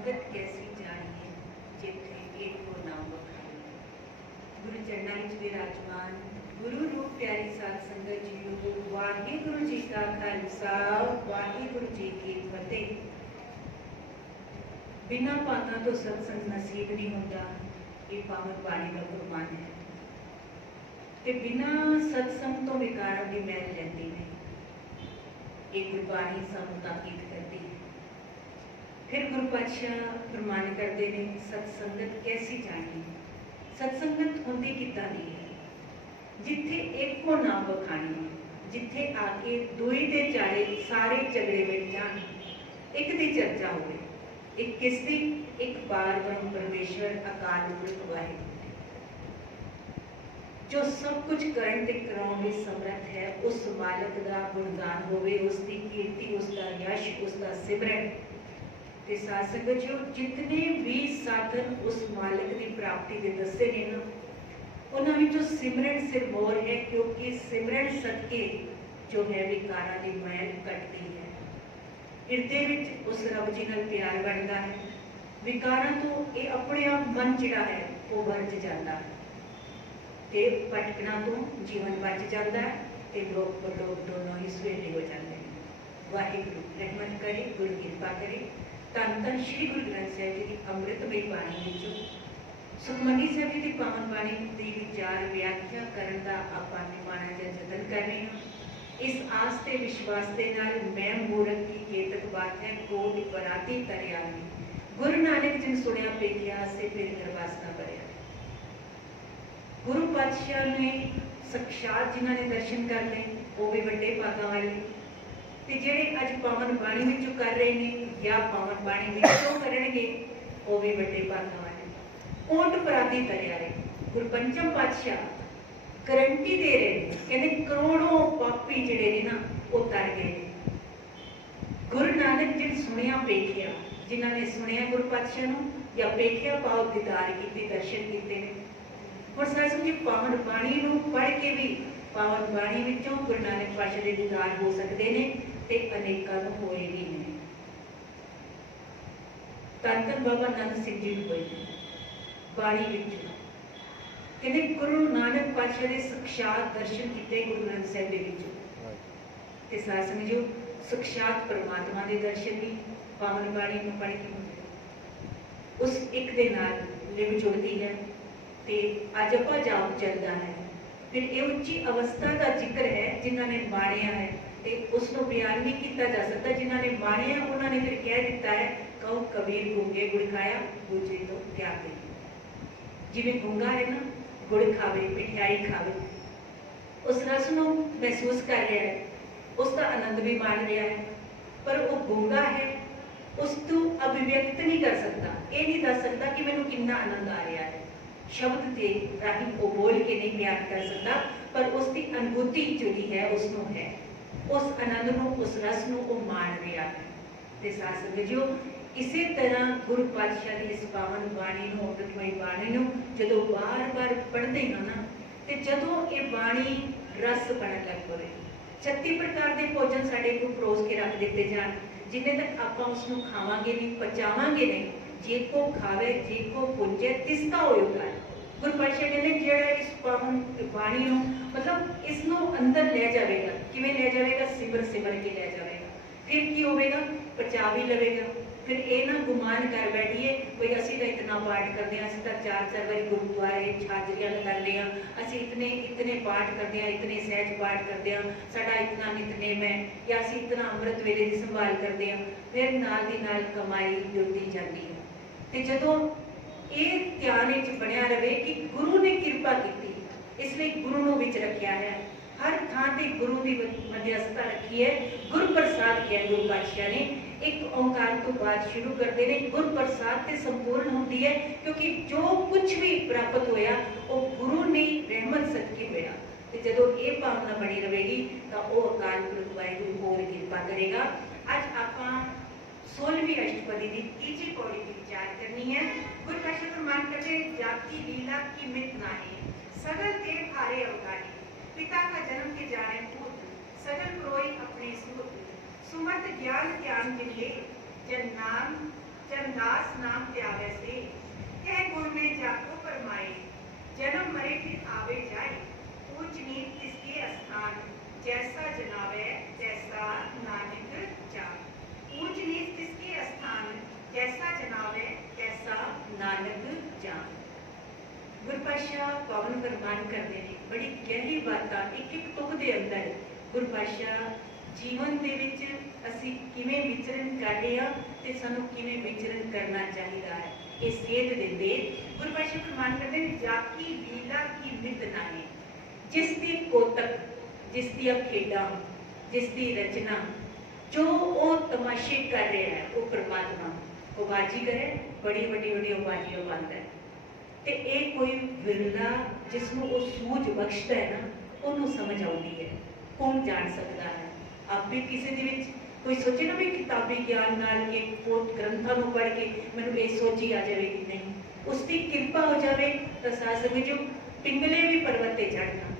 संगत कैसी जानिए जिथे एक को नाम बखानिए। गुरु चरणा विच विराजमान गुरु रूप प्यारी साध संगत जीओ, वाहिगुरु जी का खालसा वाहिगुरु जी की फतेह। बिना पातां तो सत्संग नसीब नहीं होता, ये पावन बाणी का फरमान है। ते बिना सत्संग तो विकारां दी मैल लैंदी नहीं। एक गुरबाणी सानूं ताकीद करती है। फिर गुरु पातशाह फरमान करते हैं, सत्संगत कैसी जानी। सत्संगत होंदी किदां दी है, जिथे एक को नाम बखानी, जिथे आके दुई दे चाले सारे झगड़े मिट जान, एक दी चर्चा होवे। एक किसदी? एक बार ब्रह्म परमेश्वर अकाल पुरख वाहिगुरू जो सब कुछ करन ते कराउण विच समर्थ है। उस मालक दा गुणगान होवे, उसकी कीर्ति, उसका यश, उसका सिमरन। ते साध संगत जो जितने भी साधन उस मालक की प्राप्ति के दसे ने ना, उन्हां विचों सिमरन सिरमौर है, क्योंकि सिमरन सदके जो है विकारां दी मैल कटदी है। हिरदे विच उस रब जी नाल प्यार बनता है। विकारां तो ये अपने आप मन जिहड़ा है वो वर्ज जाता है ते भटकना तो जीवन बच जाता है ते लोग परलोक दोनों ही सवेले हो जाते हैं। वाहिगुरू रहमत करे, गुरु कृपा करे। धन धन श्री गुरु ग्रंथ साहिब जी की अमृतमयी बाणी विचों सुखमनी साहिब जी की पावन बाणी की विचार व्याख्या करन दा आपां निमाणा जिहा जतन कर रहे हैं। इस आस ते विश्वास के नाल मैं मूरख की केतक बात है, कोट पराती तरिया में। गुरु नानक जिन सुनिया पेखिया से फिर निर्वासना भरिया। गुरु पातशाह ने साक्षात जिन्होंने दर्शन कर ले वो भी बड़े भागां वाले, ते जेड़े अज पावन बाणी विचों कर रहे हैं या पावन बाणी विचों करनगे वो भी बड़े भागां वाले। कोट पराती तरिया रहे। गुरु पंचम पातशाह गारंटी दे रहे हैं, कहते करोड़ों पापी जिहड़े ने ना वो तर गए। गुरु नानक जिन सुनिया पेखिया, जिन्होंने सुनिया गुरु पातशाह नूं या पेखिया भाव दीदार कीते, दर्शन कीते ने। और साथ ही पावन बाणी नूं पढ़ के भी पावन बाणी विचों गुरु नानक पातशाह दे दीदार हो सकते हैं ते अनेकां नूं होए भी ने। धन धन बाबा नंद सिंह जी होए बाणी विचों, कहते गुरु नानक पातशाह दे साक्षात दर्शन कीते गुरु ग्रंथ साहिब दे विचों। ते साथ समझो साक्षात परमात्मा दे दर्शन भी पावन बाणी नूं पढ़ के होंदे। उस एक दे नाल लिव जुड़दी है ते अजपा जाप चलता है। फिर ये उच्ची अवस्था का जिक्र है जिन्होंने माणिया है, ते उसको बयान नहीं किया जा सकता। जिन्होंने माणिया उन्होंने फिर कह दिता है, कहो कबीर गूंगे गुड़ खाया, गुजरी तो क्या कही। जिवें गूंगा है ना, गुड़ खावे, मिठाई खावे, उस रस को महसूस कर रहा है, उसका आनंद भी मान रहा है, पर वो गूंगा है, उसको अभिव्यक्त नहीं कर सकता। ये नहीं दस सकता कि मैनूं कितना आनंद आ रहा है। शब्द के राही वो बोल के नहीं बयान कर सकता, पर उसकी अनुभूति जुड़ी है उसनों है, उस आनंद नूं, उस रस नूं वो मान रहा है। ते साथ समझियो इसी तरह गुरु पातशाह की इस पावन बाणी नूं, अमृतमयी बाणी नूं जदों बार बार पढ़ते हैं ना, ते जदों ये बाणी रस बनन लग पवे, 36 प्रकार के भोजन साडे को परोस के रख दिते जाण, जिन्ने तक आपां उसनूं खावांगे नहीं, पचावांगे नहीं, जे को खावे जे को पुंजे तिसका होएगा। गुरु पातशाह कहते जेड़ा इस पावन बाणी नूं मतलब इसनूं अंदर ले जाएगा, किवें ले जाएगा? सिमर सिमर के ले जाएगा। फिर की होगा? पचा भी लवेगा। फिर ये ना गुमान कर बैठिए कोई असी तो इतना पाठ करते हैं, असी तो 4-4 बारी गुरुद्वारे छाजरियां लगाते हैं, असी इतने इतने पाठ करते हैं, इतने सहज पाठ करते हैं, साडा इतना नितनेम है, या असी इतना अमृत वेले की संभाल करते हैं। फिर नाल दी नाल कमाई जुड़ती जाती है। ते जदों ये ध्यान बनया रहे कि गुरु ने कृपा की, इसलिए गुरु नूं विच रखिया है, हर थां ते गुरु की मध्यस्थता रखी है। गुरु प्रसाद किया गुरु पातशाह ने, एक ओंकार तो बात शुरू करते हैं। गुरु प्रसाद ते संपूर्ण होती है, क्योंकि जो कुछ भी प्राप्त होया वो गुरु ने रहमत सदके होया। ते जदों ये भावना बनी रहेगी तो वो अकाल पुरख वाहिगुरू होर कृपा करेगा। अज आपां 16वीं अष्टपदी की तीसरी पौड़ी की विचार करनी है। गुरु पातशाह फरमान करते, जाति लीला की मित नाहीं, सगल देव हारे अवतारी, पिता का जन्म के जाने पुत्र, सगल प्रोई अपने सूत्र, सुमत ज्ञान ध्यान मिले, जन नाम चंदास नाम त्यागे से, कह गुण में जाको परमाए, जन्म मरे फिर आवे जाए, ऊंच नीच किसके स्थान, जैसा जनावे तैसा नानक जान। ऊंच नीच किसके स्थान, जैसा जनावे तैसा नानक जान। गुरपातशाह पावन फरमान करते हैं, बड़ी गहरी बातां एक एक तुक दे अंदर गुरपातशाह जीवन दे विच असीं किवें विचरण कर रहे हां ते सानूं किवें विचरण करना चाहिदा है, ये सेध दिंदे गुरपातशाह फरमान करते हैं, जाकी लीला की मित नाहे, जिस दी कोतक, जिस दी खेडां, जिस दी रचना, जो वो तमाशे कर रहे हैं वो परमात्मा वो बाजीगर है, बड़ी वड्डी वड्डी बाजियां पांदा है ते ये कोई विरला जिसनों वो सूझ बख्शता है ना, उन्होंने समझ आती है, कौन जान सकता है। आप भी किसी दे विच कोई सोचे ना भी किताबी ज्ञान नाल एक पोत ग्रंथां नूं पढ़ के मैनूं ये सोची आ जाए कि नहीं, उसकी कृपा हो जाए तो साथ समझो पिंगले भी पर्वत ते चढ़ना,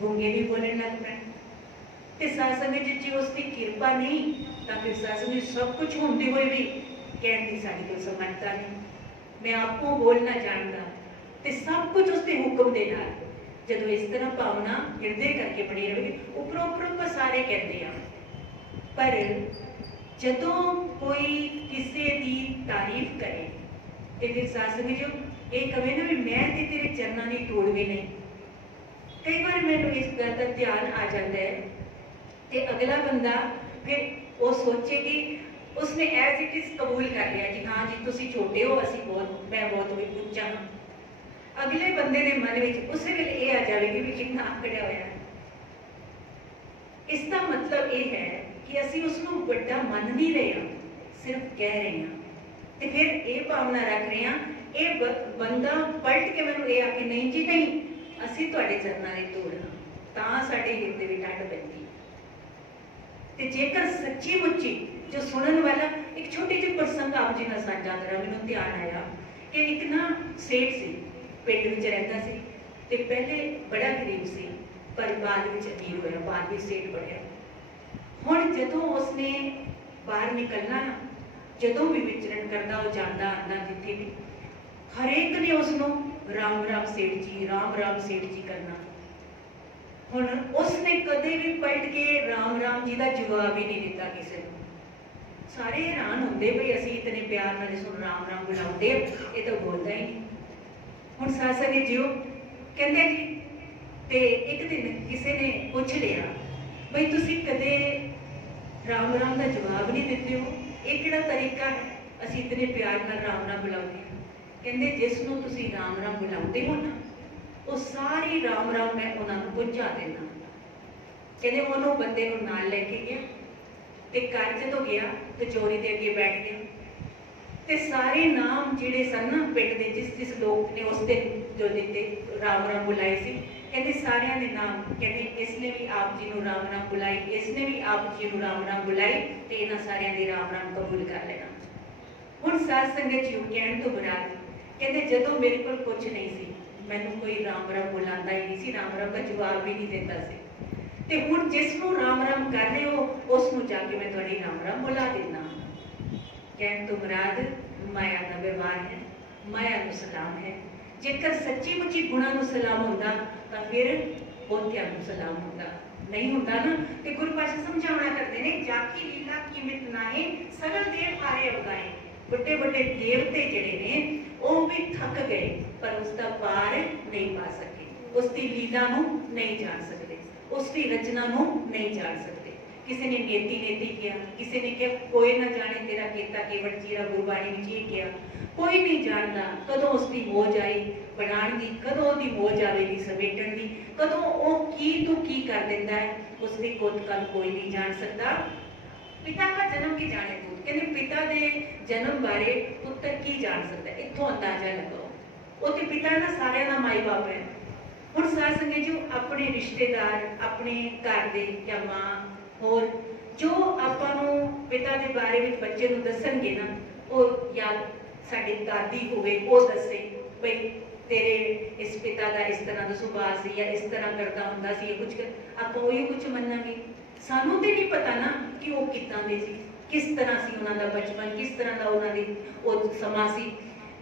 गूंगे भी बोलण लग पैण ते साथ समझ जी उसकी कृपा नहीं तो फिर साथ समझ सब कुछ होंदे हुए भी कहण दी साडी कोई समझता नहीं, मैं आपको बोलना जानता ते सब कुछ उसके हुक्म दे नाल जदों इस तरह भावना हिरदे करके बड़ी रहे उपरों उपरों सारे कहते हैं, पर जदों कोई किसी की तारीफ करे तो फिर साथ समझो ये कहे ना भी मैं ते तेरे चरणों की टोड़वे नहीं। कई बार मैंने इस गल का ध्यान आ जाता है कि अगला बंदा फिर वो सोचे कि उसने एज इट इज कबूल कर लिया कि हाँ जी तुसी छोटे हो, असी बहुत मैं बहुत उच्चा हाँ। अगले बंदे के मन में उस वेले ये आ जाएगी भी कितना आंकड़िया होया है। इसका मतलब ये है कि असी उसनों बड़ा मन नहीं रहे हैं, सिर्फ कह रहे हैं तो फिर ये भावना रख रहे हैं, ये बंदा पलट के मैनूं ये आके नहीं जी नहीं असी तुहाडे चरनां दे धूड़ हां तां साडे हिरदे विच ठंड पैंदी। ते जेकर सच्ची मुच्ची जो सुनने वाला एक छोटी जी प्रसंग आप जी नाल साझा करा, मैनूं ध्यान आया कि एक ना सेठ सी पिंड विच रहिंदा सी ते पहले बड़ा गरीब सी पर बाद विच अमीर होया, बाद विच सेठ बढ़िया। हुण जदों उसने बाहर निकलना ना, जदों भी विचरण करदा वो जांदा आंदा जिथे भी हरेक ने उसनों राम राम सेठ जी, राम राम सेठ जी करना। हुण उसने कदे भी पलट के राम राम जी का जवाब ही नहीं दिता किसी को। सारे हैरान होंदे भाई असीं इतने प्यार नाल इसनूं राम राम बुलाउंदे, ये तो बोलदा ही नहीं। हुण सासा ने जियो कहंदे जी ते एक दिन किसी ने पूछ लिया भाई तुसीं कदे राम राम का जवाब नहीं दिते हो, ये किहड़ा तरीका है, असीं इतने प्यार नाल राम राम बुलाउंदे। कहंदे जिसनूं तुसीं राम राम बुलाउंदे हो ना वो सारी राम राम मैं उन्होंने पहुंचा देना। कहते उन्होंने बंदे को नाल लेके गया ते घर जदों गया तो चोरी दे अगे बैठ गया ते सारे नाम जिहड़े सन ना पिंड दे जिस जिस लोग ने उस दिन जो दिते राम राम बुलाए सी, कहते सारियां दे नाम कहते इसने भी आप जी नूं राम राम बुलाई, इसने भी आप जी नूं राम राम बुलाई ते इन्हां सारियां दे राम राम कबूल कर लेना। हुण साध संगत जी कहण तो मुराद कहते जदों मेरे कोल कुछ नहीं सी, मैनूं कोई राम राम बुलांदा ही नहीं सी, राम राम का जवाब भी नहीं देता सी ते हुण जिसनूं राम राम कर रहे हो उसनूं जाके मैं तुहाडी राम राम बुला देना। कहण तो मुराद माया का व्यवहार है, माया नूं सलाम है। जेकर सच्ची मुच्ची गुणां नूं सलाम हुंदा तां फिर बोतियां नूं सलाम हुंदा, नहीं हुंदा ना। ते गुरु पातशाह समझावना करदे ने जाकी लीला कीमत नाहे सगल देव हारे अवगाए। बड़े बड़े देवते जिहड़े ने वो भी थक गए पर उसका पार नहीं पा सके, उसकी लीला नूं नहीं जान सकते, उसकी रचना नूं नहीं जान सकते। किसी ने नेति नेति किया, किसी ने कहा कोई ना जाने तेरा केता केवट चीरा, गुरबाणी में ये किया कोई नहीं जानता कदों उसकी मौज आई बनाण दी, कदों उसकी मौज आवेगी समेटण दी, कदों वो की तू की कर दिंदा है उसकी कुत कल कोई नहीं जान सकता। पिता का जन्म की जाने तू, कहते पिता के जन्म बारे पुत्र की जान सकता है, इत्थों अंदाजा लगाओ। वो तो पिता ना सारे का माई बाप है। हुण साध संगत जी अपने रिश्तेदार अपने घर के या माँ होर जो आपां नूं पिता के बारे में बच्चे नूं दसणगे ना, वो या साडी दादी होवे वो दसे भाई तेरे इस पिता का इस तरह का सुभाव सी या इस तरह करता हुंदा सी, कुछ आपां उही कुछ मन्नांगे। सानू तो नहीं पता ना कि वो किदां दे सी, किस तरह सी उन्हां दा बचपन, किस तरह दा उन्हां दी ਉਹ ਸਮਾਂ ਸੀ,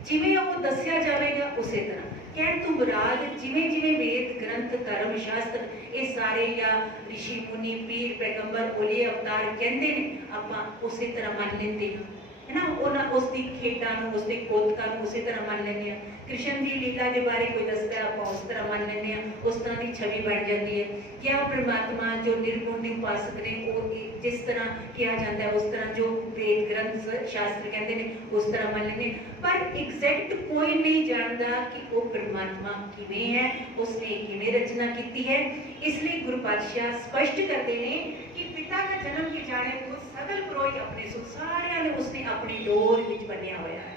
ਜਿਵੇਂ ਉਹ ਦੱਸਿਆ ਜਾਵੇਗਾ ਉਸੇ ਤਰ੍ਹਾਂ। ਕਹਿਣ ਤੋਂ ਮੁਰਾਦ ਜਿਵੇਂ ਜਿਵੇਂ ਵੇਦ ਗ੍ਰੰਥ ਧਰਮ ਸ਼ਾਸਤਰ ਇਹ ਸਾਰੇ ਜਾਂ ਰਿਸ਼ੀ ਮੁਨੀ ਪੀਰ ਪੈਗੰਬਰ ਔਲੀਆ ਅਵਤਾਰ ਕਹਿੰਦੇ ਨੇ, ਆਪਾਂ ਉਸੇ ਤਰ੍ਹਾਂ ਮੰਨ ਲੈਂਦੇ ਹਾਂ, है ना। ਉਹਨਾਂ ਉਸ ਦੀ ਖੇਡਾਂ ਨੂੰ, ਉਸ ਦੇ ਕੋਤਕਾਂ ਨੂੰ ਉਸੇ ਤਰ੍ਹਾਂ ਮੰਨ ਲੈਂਦੇ ਹਾਂ। ਕ੍ਰਿਸ਼ਨ ਦੀ ਲੀਲਾ ਦੇ ਬਾਰੇ ਕੋਈ ਦੱਸਦਾ, ਆਪਾਂ ਉਸ ਤਰ੍ਹਾਂ ਮੰਨ ਲੈਂਦੇ ਹਾਂ, ਉਸ ਤਰ੍ਹਾਂ ਦੀ ਛਵੀ ਬਣ ਜਾਂਦੀ ਹੈ। ਕਿਆ ਪਰਮਾਤਮਾ ਜੋ ਨਿਰਗੁਣ ਦੀ ਉਪਾਸਕ ਨੇ ਉਹ ਜਿਸ ਤਰ੍ਹਾਂ ਕਿਹਾ ਜਾਂਦਾ ਹੈ, ਉਸ ਤਰ੍ਹਾਂ ਜੋ ਵੇਦ ਗ੍ਰੰਥ ਸ਼ਾਸਤਰ ਕਹਿੰਦੇ ਨੇ ਉਸ ਤਰ੍ਹਾਂ ਮੰਨ ਲੈਂਦੇ। ਪਰ ਐਗਜ਼ੈਕਟ ਕੋਈ ਨਹੀਂ ਜਾਣਦਾ ਕਿ ਉਹ ਪਰਮਾਤਮਾ ਕਿਵੇਂ ਹੈ, ਉਸਨੇ ਕਿਵੇਂ ਰਚਨਾ ਕੀਤੀ ਹੈ। ਇਸ ਲਈ ਗੁਰੂ ਪਾਤਸ਼ਾਹ ਸਪਸ਼ਟ ਕਰਦੇ ਨੇ ਕਿ ਪਿਤਾ ਦਾ ਜਨਮ ਕੇ ਜਾਣੇ ਤੋਂ ਸਗਲ ਪਰੋਈ ਆਪਣੇ ਸੁਖ, ਸਾਰਿਆਂ ਨੇ ਉਸਨੇ ਆਪਣੀ ਡੋਰ ਵਿੱਚ ਬੰਨਿਆ ਹੋਇਆ ਹੈ,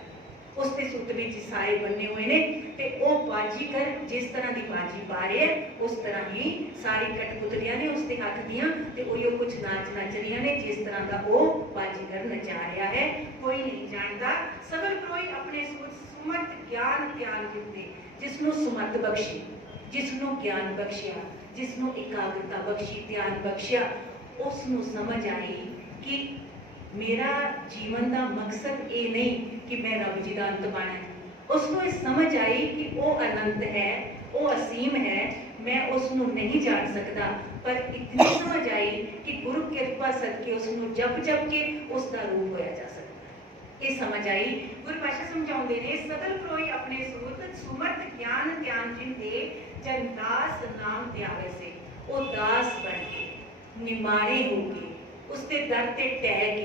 ਉਸਦੇ ਸੁੱਤ ਵਿੱਚ ਸਾਰੇ ਬੰਨੇ ਹੋਏ ਨੇ। ਤੇ ਉਹ ਬਾਜੀਗਰ ਜਿਸ ਤਰ੍ਹਾਂ ਦੀ ਬਾਜੀ ਪਾ ਰਿਹਾ ਉਸ ਤਰ੍ਹਾਂ ਹੀ ਸਾਰੀ ਕਠਪੁਤਲੀਆਂ ਨੇ ਉਸਦੇ ਹੱਥ ਦੀਆਂ, ਤੇ ਉਹੀ ਕੁਝ ਨਾਚ ਨੱਚ ਰਹੀਆਂ ਨੇ ਜਿਸ ਤਰ੍ਹਾਂ ਦਾ ਉਹ ਬਾਜੀਗਰ ਨਚਾ ਰਿਹਾ ਹੈ। ਕੋਈ ਨਹੀਂ ਜਾਣਦਾ ਸਗਲ ਪਰੋਈ ਆਪਣੇ ਸੁਮਤ ਗਿਆਨ ਗਿਆਨ ਦਿੱਤੇ, ਜਿਸ ਨੂੰ ਸੁਮਤ ਬਖਸ਼ੀ, ਜਿਸ ਨੂੰ ਗਿਆਨ ਬਖਸ਼ਿਆ, ਜਿਸ ਨੂੰ ਇਕਾਗਰਤਾ ਬਖਸ਼ੀ, ਧਿਆਨ ਬਖਸ਼ਿਆ, ਉਸ ਨੂੰ ਸਮਝ ਆਈ ਕਿ मेरा जीवन का मकसद ये नहीं कि मैं रब जी का अंत पाना है। उसको ये समझ आई कि वो अनंत है, वो असीम है, मैं उसनों नहीं जान सकता, पर इतनी समझ आई कि गुरु कृपा सदके उसनों जप जप के उसका रूप होया जा सकता है। ये समझ आई। गुरु पातशाह समझाते ने सगल परोई अपने सूत सुमत ज्ञान ज्ञान जिन दे जन दास नाम त्यावे से, वो दास बन के निमाणे हो के उसके दर ते टह के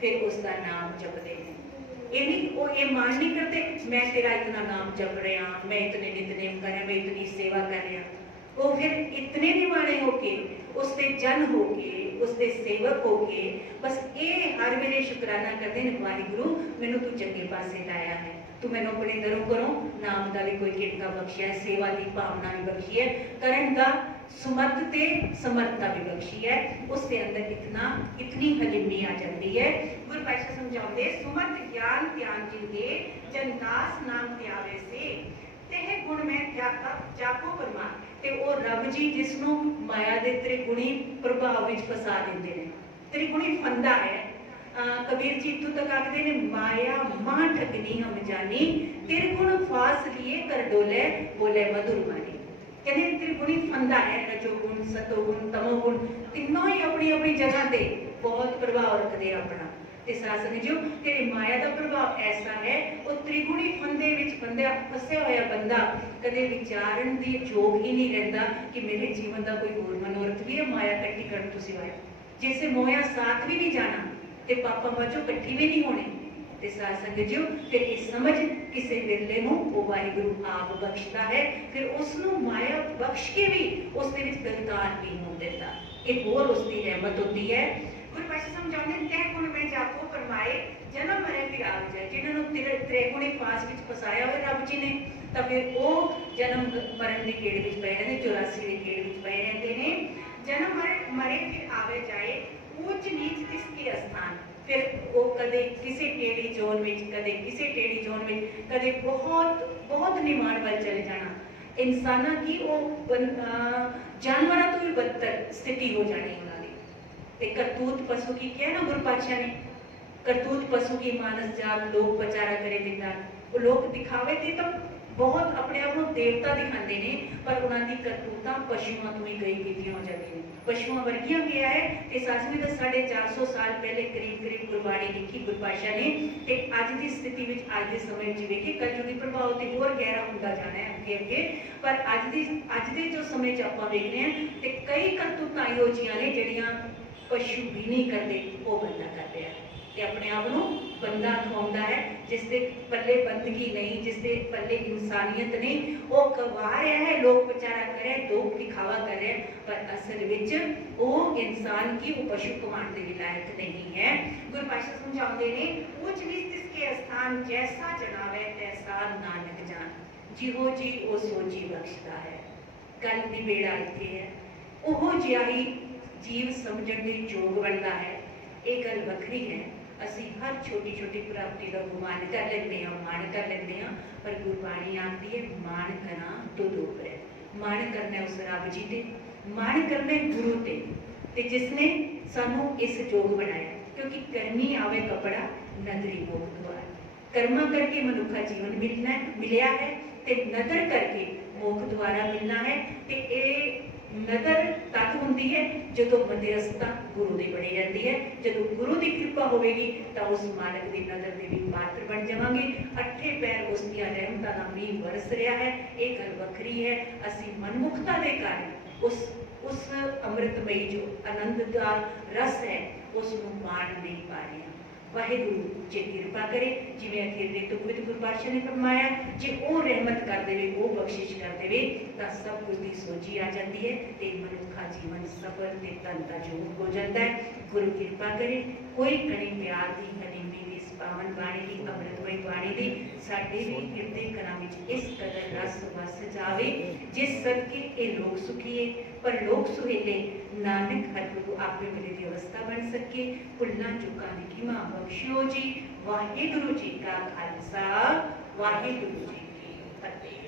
फिर उसका नाम जपते हैं। ये नहीं, वो ये मान नहीं करते मैं तेरा इतना नाम जप रहा, मैं इतने नितनेम कर रहा, मैं इतनी सेवा कर रहा। वो फिर इतने निमाणे होके उसके जन होके उसके सेवक होके बस ये हर वेले शुकराना करते हैं, वाहिगुरु मैनू तू चंगे पासे लाया है, तू मैनू अपने दरों करो नाम का भी कोई किड़का बख्शिया है, सेवा की भावना भी बख्शी है, करन का सुमत ते समर्थता भी बख्शी है। उसके अंदर इतनी हलिमी आ जाती है। गुरु पातशाह समझाते सुमत ज्ञान ध्यान जिंदे जनदास नाम त्यावे से तेह गुण में जाको परमार, ते वो रब जी जिसनों माया दे त्रिगुणी प्रभाव विच फसा देंदे ने। त्रिगुणी फंदा है। कबीर जी इत्थों तक आखते ने माया मां ठगनी हम जानी, त्रिगुण फास लिए कर डोले बोले मधुर मानी। कहते त्रिगुणी फंदा है, रजोगुण सतोगुण तमोगुण तीनों ही अपनी अपनी जगह पे बहुत प्रभाव रखते हैं अपना। ते सासन जो तेरे माया का प्रभाव ऐसा है, वो त्रिगुणी फंदे विच बंदा फसिया होया बंदा कदे विचारन दी जोग ही नहीं रहता कि मेरे जीवन का कोई होर मनोरथ भी है माया कट्ठी करन तो सिवाय। जैसे मोया साथ भी नहीं जाना ते पापा वजों कट्ठी भी नहीं होने। ते साध संगत जी फिर ये समझ किसी वेले नूं वो वाहिगुरु आप बख्शता है, फिर उसनूं माया बख्श के भी उसदे विच गलतान नहीं होण दिंदा। एक होर उसकी रहमत होती है। गुरु पातशाह समझाते हैं तह गुण में जाको फरमाए जन्म मरे फिर आ जाए, जिन्होंने त्रिगुणी पास विच फसाया हुआ रब जी ने, तो फिर वो जन्म मरण की गेड़ विच पए रहंदे, 84 की गेड़ विच पए रहंदे ने। जन्म मरे फिर आवे जाए ऊंच नीच तिसके स्थान, फिर वो कदे किसी टेढ़ी जोन में, कदे किसी टेढ़ी जोन में, कदे बहुत बहुत निमान वाल चले जाना। इंसाना की वो जानवरों तो भी बदतर स्थिति हो जानी उन्होंने। ते करतूत पशु की क्या ना गुरु पातशाह ने, करतूत पशु की मानस जात लोग बचारा करे दिता। वो लोग दिखावे थे तो बहुत अपने आप को देवता दिखाते हैं, पर उन्होंने करतूत पशुओं तो ही गई बीतियां हो जाती हैं, पशुओं वर्गियां गया है। ते सासवी का 450 साल पहले करीब करीब गुरबाणी लिखी गुरु पातशाह ने। ते अज की स्थिति में अज के समय जिवें कि कलयुगी प्रभाव तो होर गहरा होता जाना है अगे अगे, पर अज के जो समय आप देख रहे हैं तो कई करतूतां इहो जिहियां ने जिहड़ियां पशु भी नहीं करते वो बंदा कर रहा है, ते अपने आप को बंदा खवाउंदा है, जिसके पल्ले बंदगी नहीं, जिसके पल्ले इंसानियत नहीं, वो कवा रहा है, लोग बेचारा कर रहे, लोग दिखावा कर रहे, पर असल विच वो इंसान की वो पशु कमाण दे लायक नहीं है। गुरु पातशाह समझाते ने ऊंच नीच तिसके स्थान जैसा जनावे तैसा नानक जान, जिहो जी ओ सोची बख्शता है। गल दी बेड़ा इत्थे है, ओहो जिहा ही जीव समझण दे योग बनता है। ये गल वखरी है, असी हर छोटी छोटी प्राप्ति का गुमान कर लेते हैं, मान कर लेते हैं, पर गुरबाणी आती है मान करना तो दो है। मान करना उस रब जी ते, मान करना गुरु ते जिसने सानू इस जोग बनाया। क्योंकि कर्मी आवे कपड़ा नदरी मोख द्वार। कर्मा करके मनुखा जीवन मिलया है ते नदर करके मोख द्वारा मिलना है। ते नदर तद होंदी है जो बंदे अवस्था गुरु की बनी रहती है। जो गुरु की कृपा होगी तो उस मालक की नदर के भी पात्र बन जावांगे। अठे पैर उस दी रहमतां दा मींह बरस रहा है। ये गल वखरी है। असीं मनमुखता के कारण उस अमृतमयी जो आनंद का रस है उसनूं माण नहीं पा रहे। वाहिगुरु जे कृपा करे, जिवें अखीरले तुक विच गुरु पातशाह ने फरमाया, जे वो रहमत कर देवे, वो बख्शिश कर देवे तां सब कुछ दी सोची आ जाती है ते मनुखा जीवन सफल ते धन दा जोग हो जाता है। गुरु कृपा करे, कोई कणी प्यार दी हनीमी दी इस पावन बाणी दी अमृतमय बाणी दी साडे भी हिरदे घरां विच इस कदर रस वस जावे जिस सदके ये लोग सुखीए पर लोग सुहेले नानक हरगुरु आपे मिले दी अवस्था बन सके। भुल्लां चुकां दी खिमा बख्शियो जी। वाहिगुरु जी का खालसा, वाहिगुरु जी की फतेह।